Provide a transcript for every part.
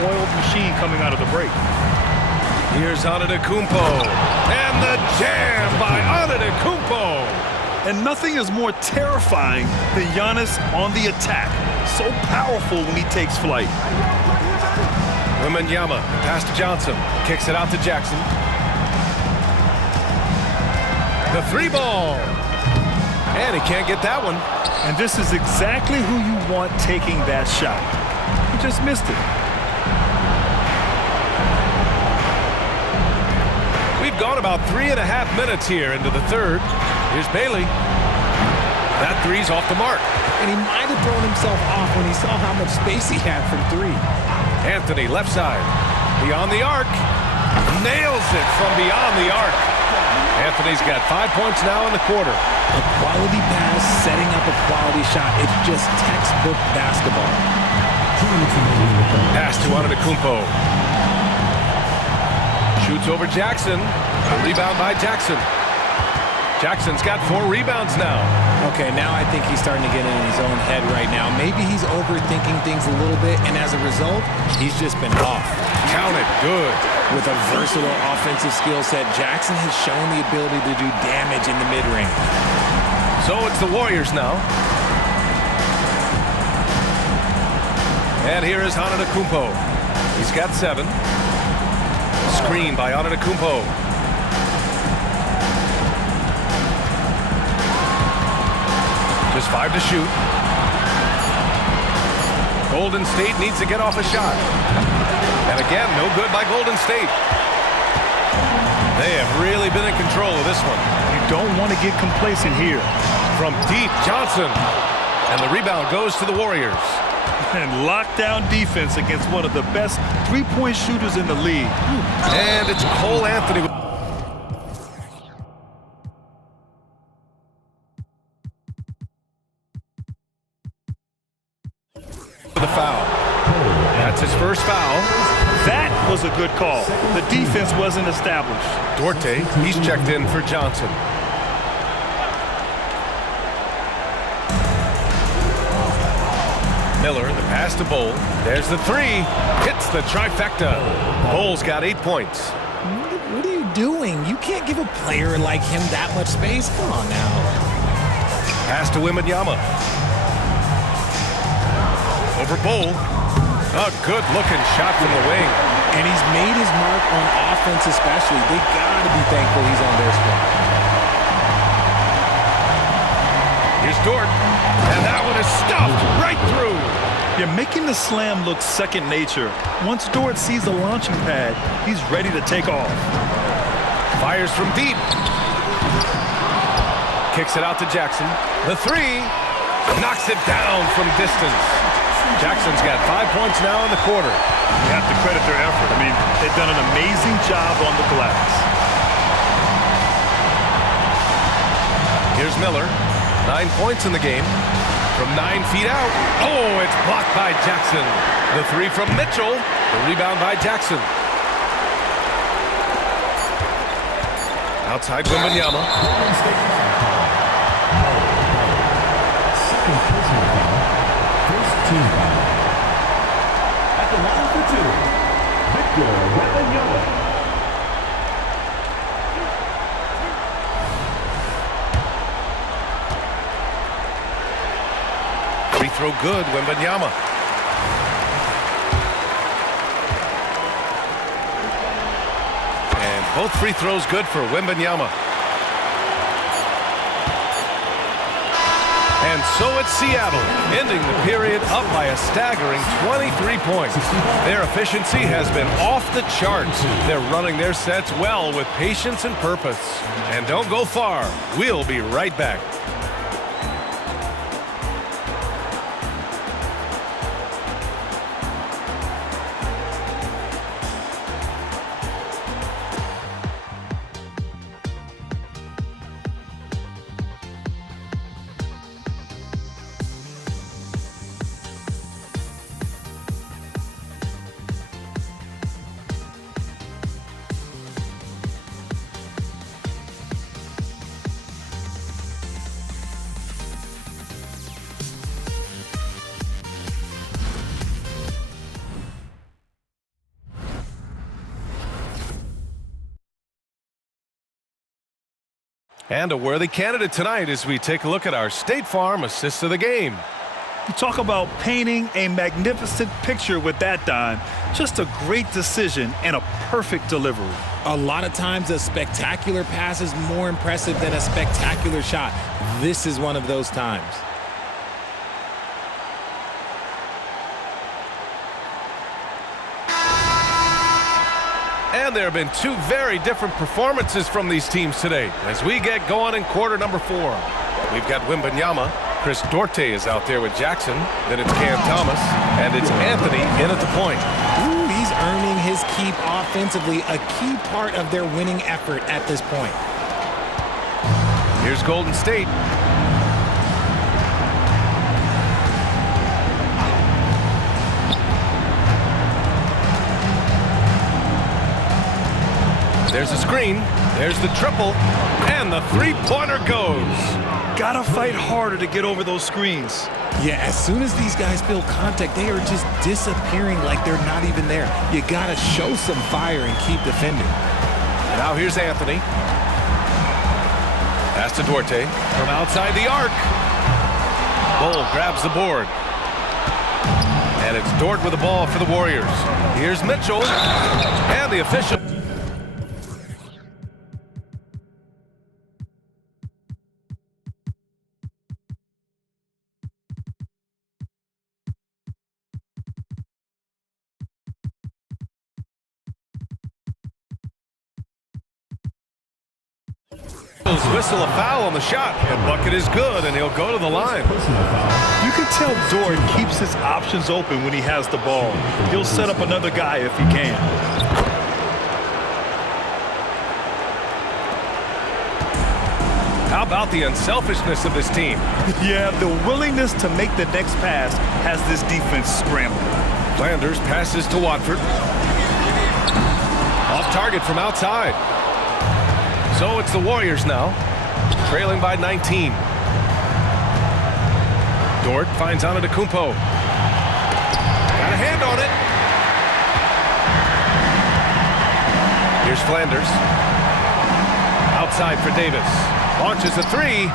well-oiled machine coming out of the break. Here's Antetokounmpo. And the jam by Antetokounmpo. And nothing is more terrifying than Giannis on the attack. So powerful when he takes flight. Wemby, pass to Johnson. Kicks it out to Jackson. The three ball. And he can't get that one. And this is exactly who you want taking that shot. He just missed it. We've gone about 3.5 minutes here into the third. Here's Bailey. That three's off the mark. And he might have thrown himself off when he saw how much space he had from three. Anthony, left side. Beyond the arc. Nails it from beyond the arc. Anthony's got 5 points now in the quarter. A quality pass, setting up a quality shot. It's just textbook basketball. Pass to Antetokounmpo. Shoots over Jackson. A rebound by Jackson. Jackson's got 4 rebounds now. Okay, now I think he's starting to get in his own head right now. Maybe he's overthinking things a little bit, and as a result, he's just been off. Counted. Good. With a versatile offensive skill set, Jackson has shown the ability to do damage in the mid-range. So it's the Warriors now. And here is Antetokounmpo. He's got 7. Screen by Antetokounmpo. Just 5 to shoot. Golden State needs to get off a shot. And again, no good by Golden State. They have really been in control of this one. You don't want to get complacent here. From deep, Johnson. And the rebound goes to the Warriors. And lockdown defense against one of the best three-point shooters in the league. And it's Cole Anthony. The foul. That's his first foul. That was a good call. The defense wasn't established. Duarte, he's checked in for Johnson. Miller, the pass to Bol. There's the three. Hits the trifecta. Bol's got 8 points. What are you doing? You can't give a player like him that much space. Come on now. Pass to Wemby. Over Bol. A good-looking shot from the wing. And he's made his mark on offense especially. They got to be thankful he's on their squad. Here's Dort. And that one is stuffed right through. You're making the slam look second nature. Once Dort sees the launching pad, he's ready to take off. Fires from deep. Kicks it out to Jackson. The three. Knocks it down from distance. Jackson's got 5 points now in the quarter. You have to credit their effort. I mean, they've done an amazing job on the glass. Here's Miller. 9 points in the game. From 9 feet out. Oh, it's blocked by Jackson. The three from Mitchell. The rebound by Jackson. Outside Wemby. Second personal foul. First team foul. At the line for 2, Victor Wembanyama. Free throw good, Wembanyama. And both free throws good for Wembanyama. And so it's Seattle, ending the period up by a staggering 23 points. Their efficiency has been off the charts. They're running their sets well with patience and purpose. And don't go far. We'll be right back. And a worthy candidate tonight as we take a look at our State Farm assist of the game. You talk about painting a magnificent picture with that dime. Just a great decision and a perfect delivery. A lot of times a spectacular pass is more impressive than a spectacular shot. This is one of those times. And there have been two very different performances from these teams today as we get going in quarter number 4. We've got Wemby. Chris Dorte is out there with Jackson. Then it's Cam Thomas. And it's Anthony in at the point. Ooh, he's earning his keep offensively, a key part of their winning effort at this point. Here's Golden State. There's a screen. There's the triple. And the three-pointer goes. Gotta fight harder to get over those screens. Yeah, as soon as these guys feel contact, they are just disappearing like they're not even there. You gotta show some fire and keep defending. Now here's Anthony. Pass to Dorte from outside the arc. Bull grabs the board. And it's Dort with the ball for the Warriors. Here's Mitchell. And the official. Whistle a foul on the shot, and bucket is good, and he'll go to the line. You can tell Dort keeps his options open when he has the ball. He'll set up another guy if he can. How about the unselfishness of this team? Yeah, the willingness to make the next pass has this defense scrambling. Flanders passes to Watford. Off target from outside. So it's the Warriors now, trailing by 19. Dort finds Antetokounmpo. Got a hand on it. Here's Flanders. Outside for Davis. Launches a three.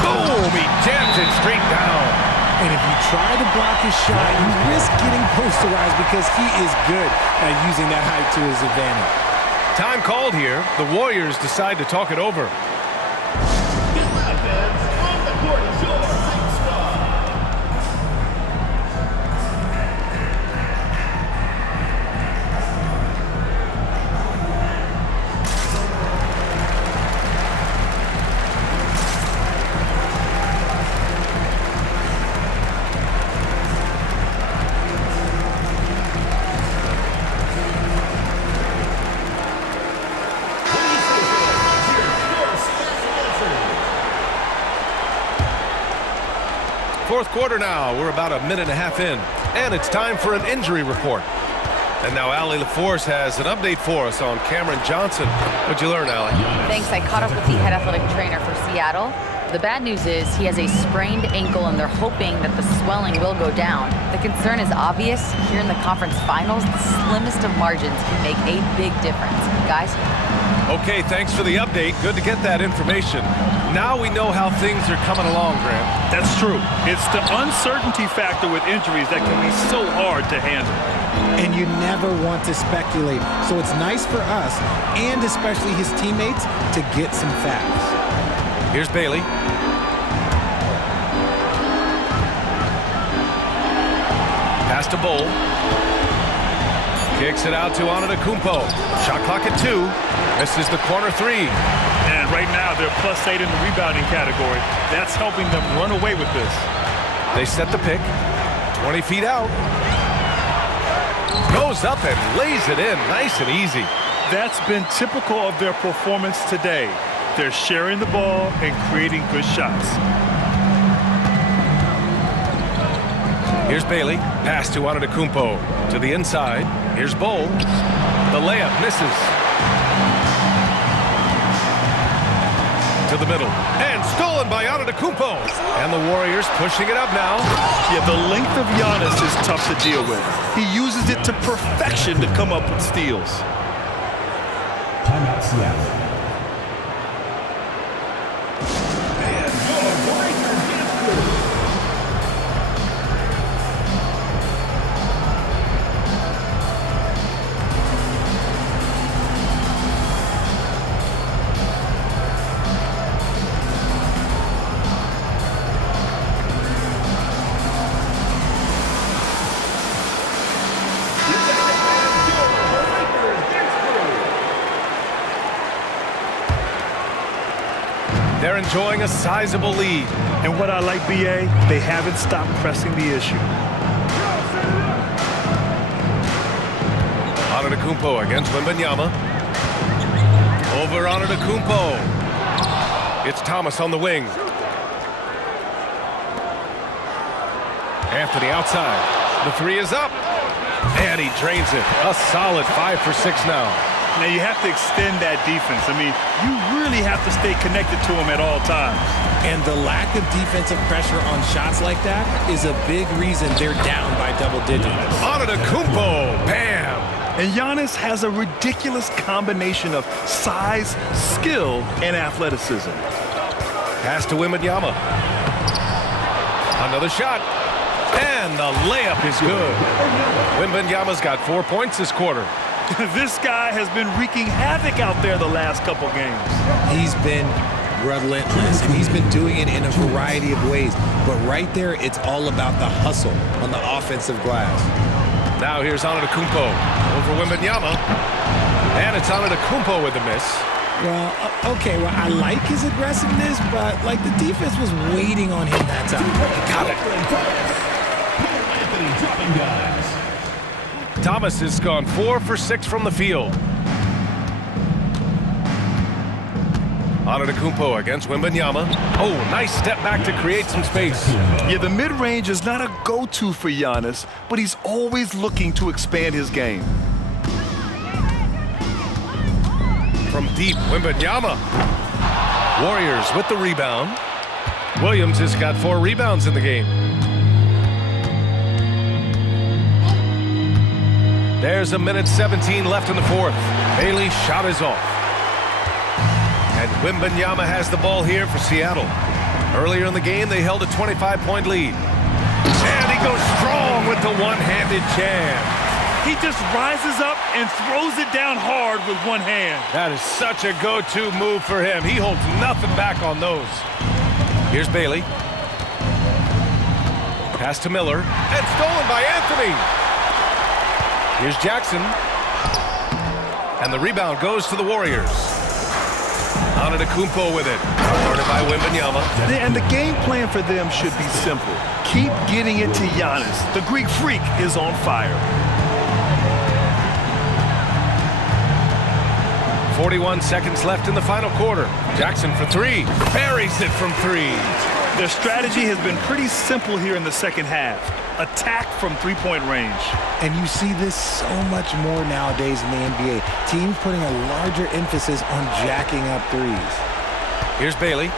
Boom! He jams it straight down. And if you try to block his shot, you risk getting posterized because he is good at using that height to his advantage. Time called here. The Warriors decide to talk it over. Fourth quarter now. We're about a minute and a half in. And it's time for an injury report. And now Allie LaForce has an update for us on Cameron Johnson. What'd you learn, Allie? Thanks. I caught up with the head athletic trainer for Seattle. The bad news is he has a sprained ankle, and they're hoping that the swelling will go down. The concern is obvious. Here in the conference finals, the slimmest of margins can make a big difference. Guys? Okay, thanks for the update. Good to get that information. Now we know how things are coming along, Grant. That's true. It's the uncertainty factor with injuries that can be so hard to handle. And you never want to speculate. So it's nice for us, and especially his teammates, to get some facts. Here's Bailey. Pass to Bull. Kicks it out to Antetokounmpo. Shot clock at 2. Misses the corner 3. And right now they're +8 in the rebounding category. That's helping them run away with this. They set the pick. 20 feet out. Goes up and lays it in nice and easy. That's been typical of their performance today. They're sharing the ball and creating good shots. Here's Bailey. Pass to Antetokounmpo. To the inside. Here's Bull. The layup misses. To the middle. And stolen by Antetokounmpo. And the Warriors pushing it up now. Yeah, the length of Giannis is tough to deal with. He uses it to perfection to come up with steals. Timeout, Seattle. And your Warriors dance crew. They're enjoying a sizable lead. And what I like, BA, they haven't stopped pressing the issue. Antetokounmpo against Wembanyama. Over Antetokounmpo. It's Thomas on the wing. Anthony outside. The three is up. And he drains it. A solid 5 for 6 now. Now, you have to extend that defense. I mean, you really have to stay connected to him at all times. And the lack of defensive pressure on shots like that is a big reason they're down by double digits. Antetokounmpo. Bam. And Giannis has a ridiculous combination of size, skill, and athleticism. Pass to Wembanyama. Another shot. And the layup is good. Wembanyama's got 4 points this quarter. This guy has been wreaking havoc out there the last couple games. He's been relentless, and he's been doing it in a variety of ways. But right there, it's all about the hustle on the offensive glass. Now here's Antetokounmpo over Wembanyama. And it's Antetokounmpo with the miss. Well, okay, well, I like his aggressiveness, but, like, the defense was waiting on him that time. Got it. Anthony dropping guys. Thomas has gone 4 for 6 from the field. Antetokounmpo against Wembanyama. Oh, nice step back to create some space. Yeah, the mid-range is not a go-to for Giannis, but he's always looking to expand his game. From deep, Wembanyama. Warriors with the rebound. Williams has got 4 rebounds in the game. There's 1:17 left in the fourth. Bailey's shot is off. And Wembanyama has the ball here for Seattle. Earlier in the game, they held a 25-point lead. And he goes strong with the one-handed jam. He just rises up and throws it down hard with one hand. That is such a go-to move for him. He holds nothing back on those. Here's Bailey. Pass to Miller. And stolen by Anthony. Here's Jackson. And the rebound goes to the Warriors. Antetokounmpo with it. Guarded by Wembanyama. And the game plan for them should be simple. Keep getting it to Giannis. The Greek freak is on fire. 41 seconds left in the final quarter. Jackson for 3. Buries it from 3. Their strategy has been pretty simple here in the second half. Attack from three-point range. And you see this so much more nowadays in the NBA. Teams putting a larger emphasis on jacking up threes. Here's Bailey.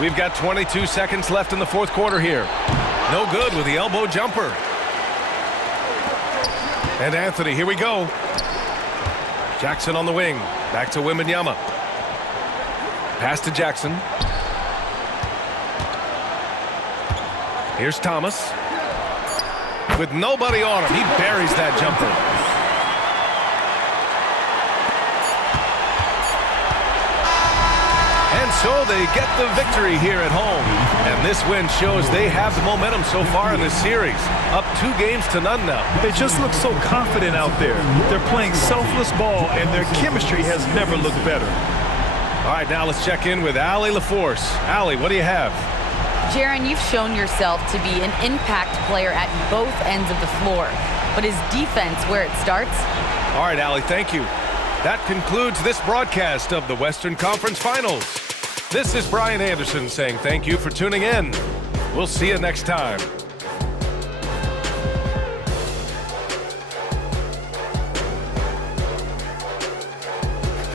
We've got 22 seconds left in the fourth quarter here. No good with the elbow jumper. And Anthony, here we go. Jackson on the wing. Back to Wembanyama. Pass to Jackson. Here's Thomas. With nobody on him, he buries that jumper. And so they get the victory here at home. And this win shows they have the momentum so far in this series. Up 2 games to none now. They just look so confident out there. They're playing selfless ball, and their chemistry has never looked better. All right, now let's check in with Allie LaForce. Allie, what do you have? Jaron, you've shown yourself to be an impact player at both ends of the floor. But is defense where it starts? All right, Allie, thank you. That concludes this broadcast of the Western Conference Finals. This is Brian Anderson saying thank you for tuning in. We'll see you next time.